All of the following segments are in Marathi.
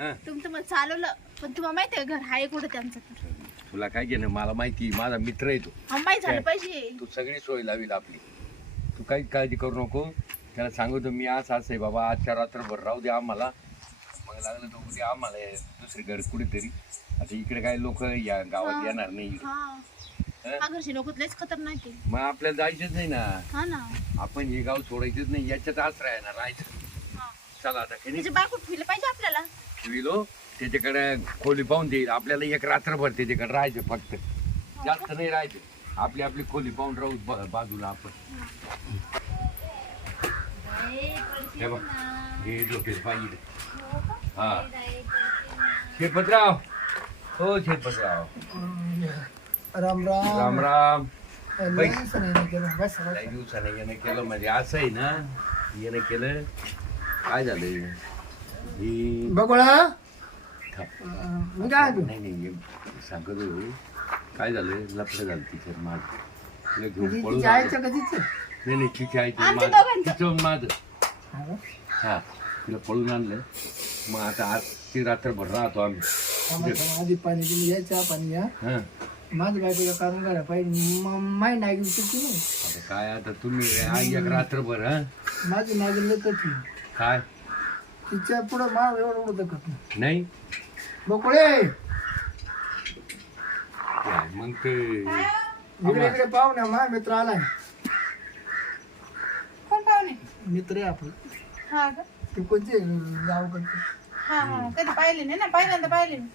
हं. तुमचं मग चालवलं. पण तुम्हाला माहिती आहे घर आहे कुठं त्यांचं तर? तुला काय घेणं मला माहिती माझा मित्र आहे तो. हा, माहीत झालं? पाहिजे. तू सगळी सोय लावील आपली. तू काही काळजी करू नको. त्याला सांगतो मी असं असं आहे बाबा. आजच्या रात्रभर राहू दे आम्हाला. मग लागलं तर उद्या आम्हाला दुसरीकडे कुठेतरी. आता इकडे काय लोक या गावात हा. येणार नाही हा हं? हा? घरचे लोक लयच खतरनाक आहे. मग आपल्याला जायचंच नाही ना. हा ना. आपण हे गाव सोडायचंच नाही. याच्यात आश्रय आहे ना राहायचं. हा. चला आता की नाही त्याची बायको ठेवलं पाहिजे आपल्याला. विलो त्याच्याकडे खोली पाहून देईल आपल्याला एक रात्रभर त्याच्याकडे राहायचं फक्त. जास्त नाही राहायचं. आपली आपली खोली पाहून राहू बाजूला आपण. हे बघ हे डोक्यात पाहिजे. हा. शेरपतराव हो शेरपतराव राम राम. राम राम. नाही येणं केलं म्हणजे असं आहे ना येणं केलं. काय झालं ही बघोळा काय? नाही नाही सांगत होतो काय झालं झालं तिचं माझं तिला घेऊन पळून तिच्या. आईचं? नाही नाही तिची आई आमच्या दोघांचं. तिचं माझं हा तिला पळून आणलं मग आता आज ती रात्रभर राहतो आम्ही. आधी पाणी तुम्ही या चहा पाणी या हा बायकोला कारण करायला पाहिजे म- माई नागिन चुकी नाही आता काय आता तुम्ही आई एक रात्रभर हा माझी नागिन कठी काय तिच्या पुढं माव एवढं एवढं दखत नाही. बकुळे! काय मग ते इकडे इकडे पाहू ना मा मित्र आलाय. कोण पाहुणे? मित्र आहे आपलं. हा का? ते कोणते गावकडचे. हा हा. कधी पाहिले नाही ना? पहिल्यांदा पाहिले मी.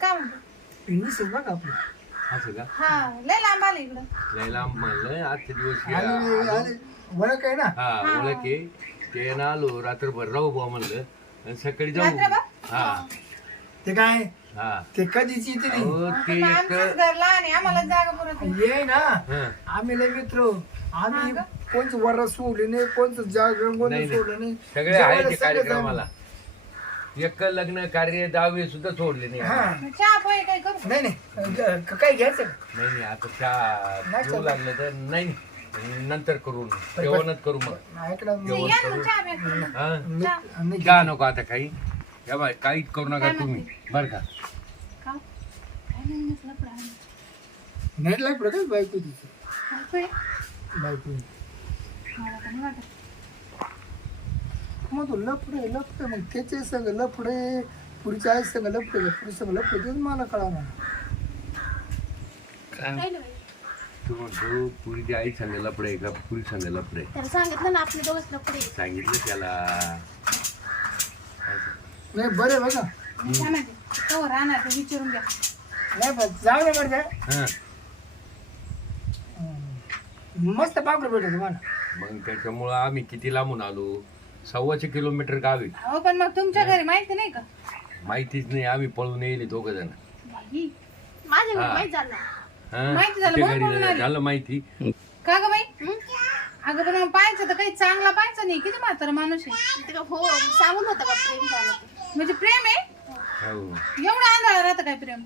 काय म्हणतो? इंग्लिश आहे बघा आपलं. असं का? हा लय लांब आले इकडं. आजचे दिवस आले ओळख आहे ना? हा. ओळख आहे. ते ना आलो रात्रभर राहू बुवा म्हणलं. आणि सकाळी जाऊ. रात्रभर? हा. ते काय? हा. ते कधीच येते नाही. अहो, ते मग एक आमचंच घर लहान आहे आम्हाला जागा पुरत नाही. ये ना. हा. आम्ही लय मित्र. आम्ही कोणचं वर सोडले नाही कोणचं जागरण नाही. सोडलं नाही. सगळे जेवायला आहे ते कार्यक्रमाला. एक लग्न कार्य दहावे सुद्धा सोडले नाही हा. आम्ही. मग चहा पोहे काही करू? नाही नाही. ग- काय घ्यायचं? नाही नाही. आता चहा नाही लागलं तर नाही नाही. नंतर करू जेवणच करू मग. ऐकलं मी- जेवण या ना करू. चहा प्या. करू. हा? मी- मी- जा नको आता काही. या बाय काहीच करू नका तुम्ही. बर का. का? काय नाही म्हटलं पण आहे. नाही लागलं काय बायको तिची? मला तर नाही वाटत. मग तो लफडे लफडे मग त्याचे संग लफडे पुढच्या आई संग लफडे पुढे संग लफडे तेच मला कळणार काय नाही बाई. तू म्हणतो पुरीची आई सांगा लपडे का पुरी सांगा लपडे त्याला सांगितलं ना आपले दोघच लपडे सांगितलं त्याला. नाही बरे बघा. काय तो राहणार तर विचारून घ्या. नाही बा जाऊ ना बरं हा. मस्त पाकडं भेटत मला मग त्याच्यामुळं आम्ही किती लांबून आलो? सव्वाशे किलोमीटर गावी. हो पण मग तुमच्या घरी माहिती नाही का? माहितीच नाही आम्ही पळून येईल दोघ जण. बाई, माझ्या घरी हा. माहीत झालं? माहिती झालं, बरं माहिती? का ग बाई? अगं पण मग पाहायचं तर काही चांगला पाहायचं नाही. किती म्हातारा माणूस आहे. ते का हो सांगून होतं का प्रेम झालं ते. म्हणजे प्रेम आहे? हो. एवढं आंधळा राहतं काय प्रेम?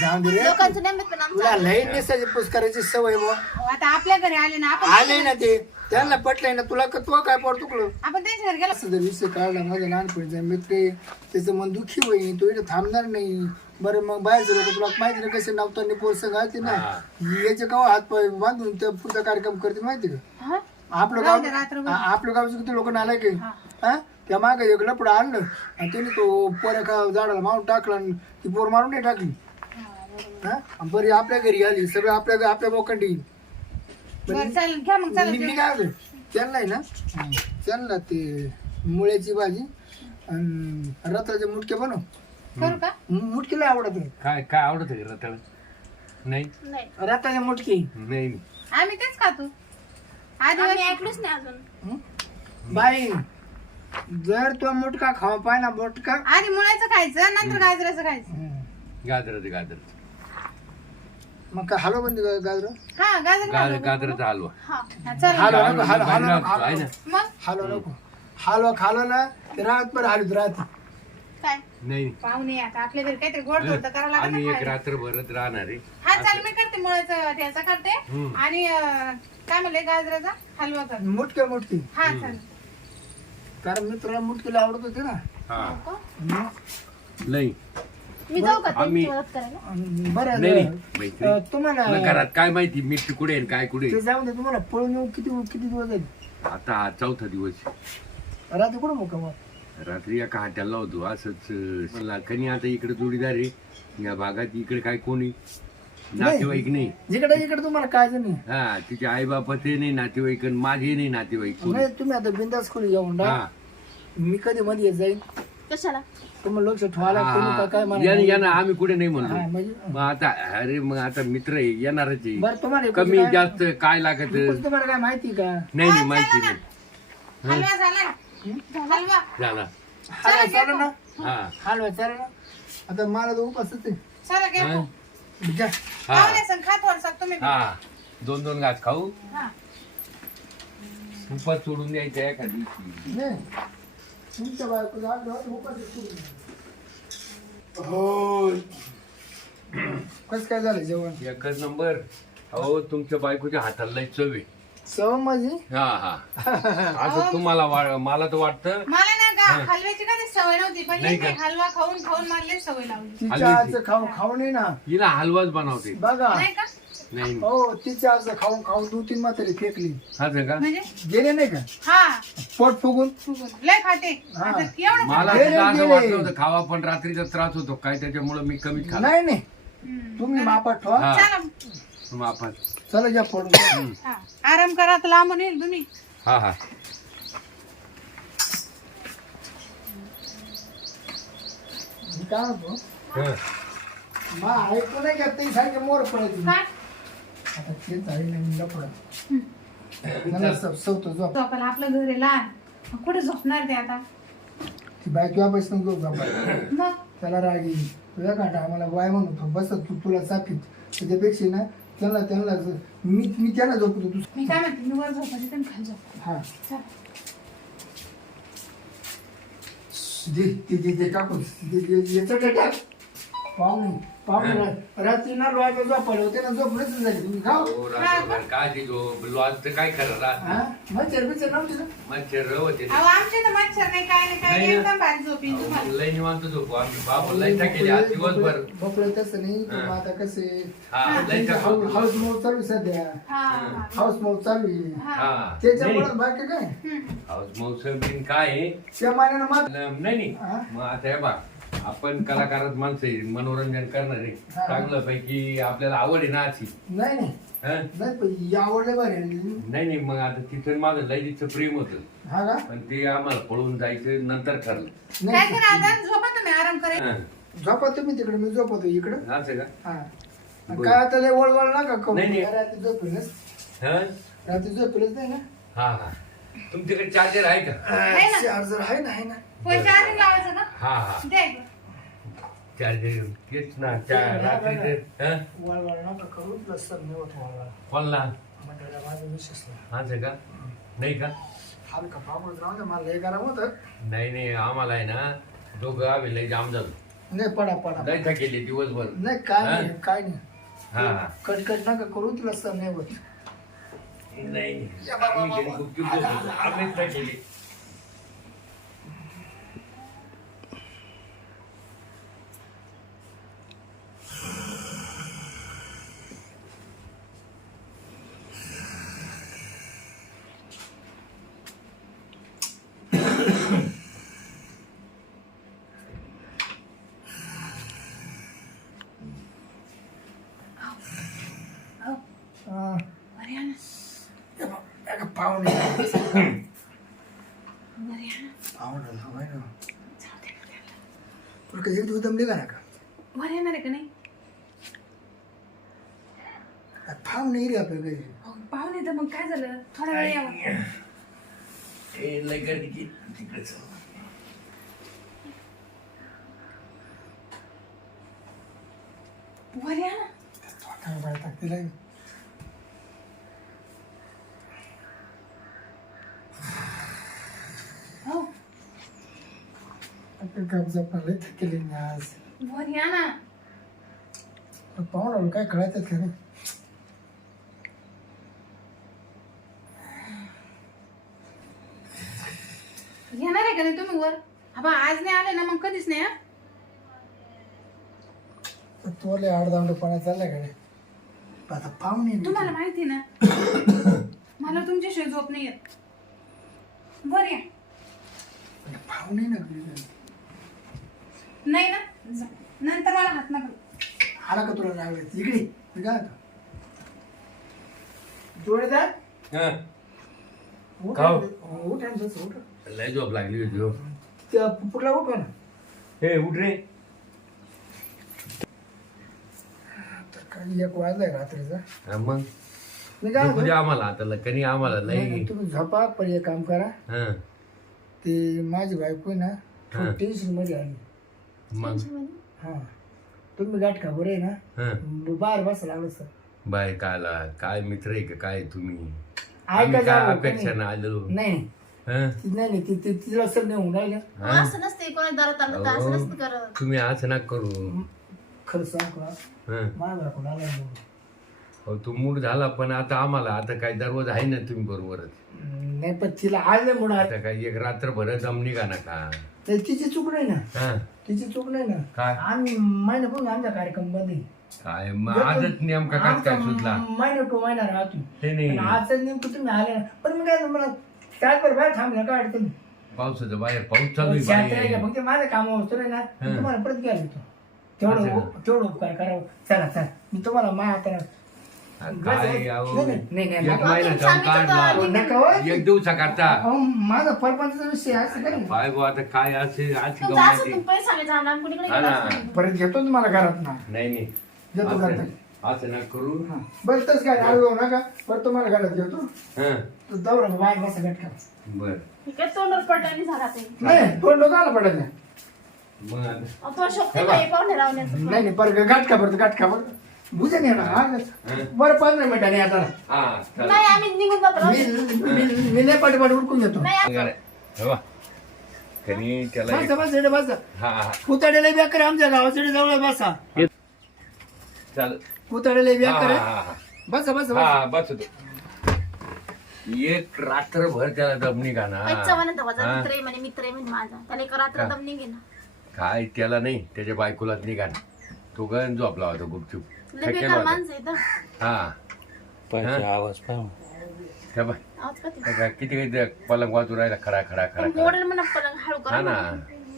जाऊन दे रे. लोकांचं नेमत पण आमचं तुला लई नेसाची पुस्काराची सवय बुवा. अहो, आता आपल्या घरी आले ना आपण आले ना ते. त्यांना पटलंय ना तुला क- तुला काय पडतो तुकडं आपण त्यांच्या घरी गेलो. असं जर विषय काढला माझ्या लहानपणीचा मित्र आहे, त्याचं मन दुःखी होईल तो इथे थांबणार नाही. बरं मग बाहेरचे लोक तुला. माहिती ना कसे नावताना पोरस घालते ना. हा. याचे का हात पाय बांधून त्या पुढचा कार्यक्रम करते माहिती का? हा? आपलं गाव आपलं गावचे किती लोक नालाय की. हा. त्या मागे एक लपड आणलं आणि त्याने तो पोऱ्या का झाडाला मारून टाकला आणि ती पोर मारून नाही टाकली. हा? आणि बरी आपल्या घरी आली. सगळं आपल्या आपल्या बोकंडी बरं चालेल घ्या मग चालेल मी मी काय त्यांना आहे ना त्यांना ते मुळ्याची भाजी आणि रताचे मुटके बनव. करू का? मुटके लय आवडत काय काय आवडत आहे रताळ? नाही? नाही. रताचे मुटके. नाही आम्ही तेच खातो. आधी आम्ही ऐकलोच नाही अजून. हं? बाई जर तो मुटका खावा पाय ना मुटका आधी मुळ्याचं खायचं नंतर गाजराचं खायचं. हं. गाजराचं गाजर मग काय हलव बंद गाजर? हा गाजर घालू. गाजराचा हलवा. हा हा, हलव नको हलव हलव नको लागतो, आहे ना? मग? हलव नको. हलवा खालो ना ते पण हलत राहते. काय? नाही. पाहुणे आता. आपल्या घरी काहीतरी गोड धोड तर करावं लागत आम्ही ना एक खायला. राहणार आहे. हा चाल मी करते मुळ्याचं ठ्याचा करते. हम्म. आणि अं, काय म्हणले गाजराचा हलवा कर. मुटके मुटके. हा चालेल. कारण मित्राला मुटकीला आवडत होते ना. हा. मग, नाही. मी जाऊ का आम्ही- त्यांची मदत करायला? अं, बरं नाही नाही. झालं. मैत्री. अं, तुम्हाला तुला घरात काय माहिती मिरची कुठे आहे आणि काय कुठे ते आहे? जाऊन दे तुम्हाला पळून येऊ किती किती दिवस जाईल? आता हा चौथा दिवस. रात्री कुठं मुक्काम रात्री एका हाट्याला होतो. असंच म्हणला कनी आता इकडे जोडीदार आहे. या भागात इकडे काय कोणी नातेवाईक नाही. जिकडे इकडे तुम्हाला काय नाही. हा तिचे आई बापाचे नाही नातेवाईक आणि माझे नाही नातेवाईक कोणी. नाही तुम्ही आता बिंदास खोली जाऊन हा. मी कधी मध्ये येत जाईन. कशाला? तुम्हाला लक्ष ठेवायला कोणी काय काय हा. म्हणा यानं यानं आम्ही कुठे नाही हा, म्हणलो म्हणजे मग आता अरे मग आता मित्र आहे येणारच आहे. बरं तुम्हाला एकूण कमी काय- जास्त काय लागत? एकूण तुम्हाला काय माहिती का? नाही नाही माहिती नाही. हलवा झाला. हलवा. झाला हलवा चालेल ना? हा. हलवा चालेल ना? आता मला तर उपासच आहे चला घे हा. घ्या. हा. पाहुणे संग खा थोडसा तुम्ही हा. दोन दोन घास खाऊ. हा. उपास सोडून द्यायचं एखादी. दिवशी. नाही. तुमच्या बायकोला आग्रहात उपासच करू नका. हो कसं काय झालं जेवण? एकच नंबर. अहो तुमच्या बायकोच्या हाताला लय चव आहे. सव माझी हा हा. असं तुम्हाला वा- मला तर वाटतं मला ना का हलव्याची सवय नव्हती पण नाही? हलवा खाऊन खाऊन मला लई सवय लावली. तिच्या आजचं खाऊन खाऊन ये ना. हिला हलवाच बनवते. बघा. नाही का? नाही. हो तिच्या आजचं खाऊन खाऊन दोन तीन म्हातारी फेकली. असं का? म्हणजे? गेले नाही का? हा. पोट फुगून? फुगून. लय खाते. हा. आता एवढं मला सुद्धा असं. वाटलं होतं खावा पण रात्रीचा त्रास होतो. काय त्याच्यामुळे मी कमीच खाल्ला. नाही नाही. हम्म. तुम्ही मापात ठेवा. हा. चला. चला घ्या पडून हा. आराम करा तर लांबून येईल तुम्ही. हा हा. मी काय म्हणतो? हं. मा ऐकू नाही घेत ते सारखे मोर पडत काय? आता ते झाली नाही लपडा सवतो झोप. झोपायला आपलं घर आहे लहान. मग कुठे झोपणार ते आता? ती बायको वापस नको झोपा मग? त्याला राग येईल. तुझ्या काटा आम्हाला वाय म्हणतो बस तू तुला चापीत त्याच्यापेक्षा ना त्यांना त्यांना मी मी त्यांना झोपतो तू मी काय म्हणते मी वर झोपायचे तर खाली झोप हा चला. दे ते दे दे टाकून याचं ते टाक पाहुणे पाहुणे रात्री ना लोहायला झोपायला होते ना झोपलंच झाली तुम्ही खाऊ हो, काय लॉजचं काय करणार हा? मच्छर बिच्छर नव्हती ना? मच्छर होते अहो आमचे तर मच्छर नाही काय नाही काय. एकदम भारी तुम्हाला. लय निवांत झोपू आम्ही. बाबा लय टाकेले आज दिवसभर. तसं नाही हा. आता कसे हा हाऊस मौज चालू आहे सध्या. हाऊस मौज चालू आहे. हा. हा. त्याच्यामुळे. बाकी काय. हाऊस बिन काय आहे? त्या मानानं मात नाही नाही? मग आता हे बा आपण कलाकारात माणसं आहे, मनोरंजन करणार आहे. हा. चांगलं पैकी आपल्याला आवड आहे ना अशी. नाही नाही. हं? नाही पण या आवडले बरे नाही नाही मग आता तिथं माझं लयचं प्रेम होतं. हा का? पण ते आम्हाला पळून जायचं नंतर ठरलं. काय नाही. करा आता झोपा तुम्ही आराम करा. हं. झोपा तुम्ही तिकडे मी झोपतो इकडं. असं का? हा. काय आता लय वळवळ नका करू. नाही, नाही. रात्री झोपेलच. हं? रात्री झोपेलच नाही ना? हा हा. तुमच्याकडे चार्जर आहे का? आहे ना? चार्जर आहे ना आहे ना. लावायचं हा हा. द्या इकडं. चार्जर तेच ना रात्री हं? वळवळ नका करू प्लस सर नाही होत वळवळ कोणला? मंडळाला माझं विशेष नाही. असं का? नाही का? हलका पापड राहू दे मला गरम होतं. नाही नाही आम्हाला आहे ना दोघं आम्ही लय जाम झालो. नाही पडा पडा. लय थकेले दिवसभर. नाही काय हा? नाही काय नाही. हा हा. कटकट नका करू तुला सर नाही होत. नाही आम्ही घरी गुपचूप झोपलो. आम्हीच थकेले. हो. हा. बरे आहे ना? हे बघ, एक पाहुणे बरे आहे ना? पाहुणे हवाय ना. तुला कधी दिवस दमले का ना का? बरे येणार आहे का नाही? पाहुणे येईल आपल्या घरी? अहो, पाहुणे तर मग काय झालं? थोडा वेळ यावं. ते लय गर्दी केली तिकडेच बरे आहे ना. स्वतः बाहेर टाकतील आहे. हो पण लय थकेली मी आज बरे आहे ना पाहुणे काय कळायचं का नाही या ना का नाही तुम्ही वर हा बा आज नाही आले ना मग कधीच नाही हा तुला आडदांडपणा चाललाय का नाही आता पाहुणे येतील. तुम्हाला माहिती ना मला तुमच्याशिवाय झोप नाही येत वर या पाहुणे ना घरी. नाही ना? जा. नंतर मला हात नका आला का तुला लागले इकडे मी काय होतं? जोडीदार हा. उठ का? उठ आणि बस, उठ. लय झोप लागली होती हो. त्या उठवा ना हे उठ रे. तर काही एक वाजलाय रात्रीचा. हा, मग? मी काय झोपू म्हणतो? दे आम्हाला आता लकनी आम्हाला नाही, लय. नाही, तुम्ही झोपा पण एक काम करा. हा. ते माझी बायको आहे ना हा. टेन्शनमध्ये आली. मग? हा. तुम्ही गाठ का बरं आहे ना? हा. बाहेर बसा लागलं सर. बाय काला काय मित्र आहे का? काय तुम्ही? ऐका आम्ही काय जावं, अपेक्षा कोणी- ना आलो? नाही नाही. हा? ती- नाही नाही ती- ती- तिला सर नाही होऊन राहिलं. हा? असं नसते कोणी दरत आलं तर असं नसतं करत. तुम्ही असं ना करू. खरं सांग हा. आला तू मूड झाला पण आता आम्हाला आता काय दररोज आहे ना तुम्ही बरोबरच नाही पण तिला आज नाही म्हणून आता काय एक रात्रभर दम निघा ना का तिची चूक नाही ना? हा. तिची चूक नाही ना? काय? आम्ही महिना पण आमच्या कार्यक्रममध्ये काय? मग आजच नेमका काय काय सुचला महिना टू महिना राहतो ते नाही. पण आज नेमकं तुम्ही आले ना. पण मी काय मला काय बरं बाहेर थांबलं काय अडचण. पावसाचं बाहेर पाऊस चालू आहे बाहेर. फक्त माझं काम होतो ना मी तुम्हाला परत घ्यायला येतो. तेवढं असं तेवढं उपकार करावं. चला चला. मी तुम्हाला मा आता काय अहो, नाही, नाही, नाही, एक नका. महिना जाऊन काढला. नका हो. एक दिवसा करता अहो, माझा परपंचा विषय आहे, असं काय बाय गो आता काय असे अशी तुमचं असं गमत तुम्ही पैसे सांगायचं आम्हाला कुणीकडे हा गेलं ना असतं. परत घेतो तुम्हाला घरात ना. नाही नाही. देतो असं ना करू. बरं तसं काय येऊ नका. बरं तुम्हाला घरात घेतो. हा. तर दौरा बाहेर बसा गटका बर. हे काय तोंडावर पडल्याने झाला ते? नाही आला पडत नाही. मग आता अहो, तो शोधते बाई पाहुणे रावण्याचं. नाही नाही परत गाठ का बरं गाठ का बरं बुझे नाही येणार बरं पंधरा मिनिटाने आता हा. नाही आम्ही निघून जातो मी नाही उडकून नाही बघ. त्यांनी त्याला बसा बसा इकडे बसा. पुतळेला बेकर आमच्या गावाकडे जवळ बसा. चाल. हा बेकर बसा बसा बसा हा बस. होतो एक रात्रभर त्याला दम निघा ना. पैसा म्हणत माझा हा. मित्र माझा. त्याला एक रात्र काय त्याला नाही त्याच्या बायकोलाच निघा ना. तो गण झोपला होता गुपचूप. लय बेकार. माणसं हा. पाहिजे आवाज पाहिजे आवाज का ते? किती काही त्या पलंग वाजू राहिला खडा खडा खडा खडा. मॉडेल म्हणा पलंग हळू हा करा. ना.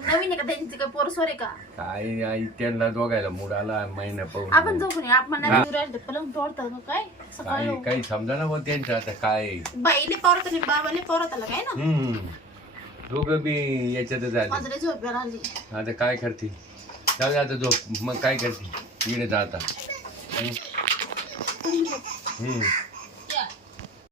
नवीन आहे का त्यांची काय पोरसोर आहे का? काय आई त्यांना दोघायला मूड आला महिना आपण पाहून झोपून ये. आपण नाही दूर राहिले पलंग तोडतात का काय? सकाळी काही काही समजा ना मग त्यांचं आता काय? बाईले पावरत आणि बाबाले पावरत आला काय ना? हम्म. दोघं बी याच्यातच आले माझं लय झोप यायला लागली आता काय करते? जाऊ दे आता झोप. मग काय करते? इकडे जा आता हम्म. हम्म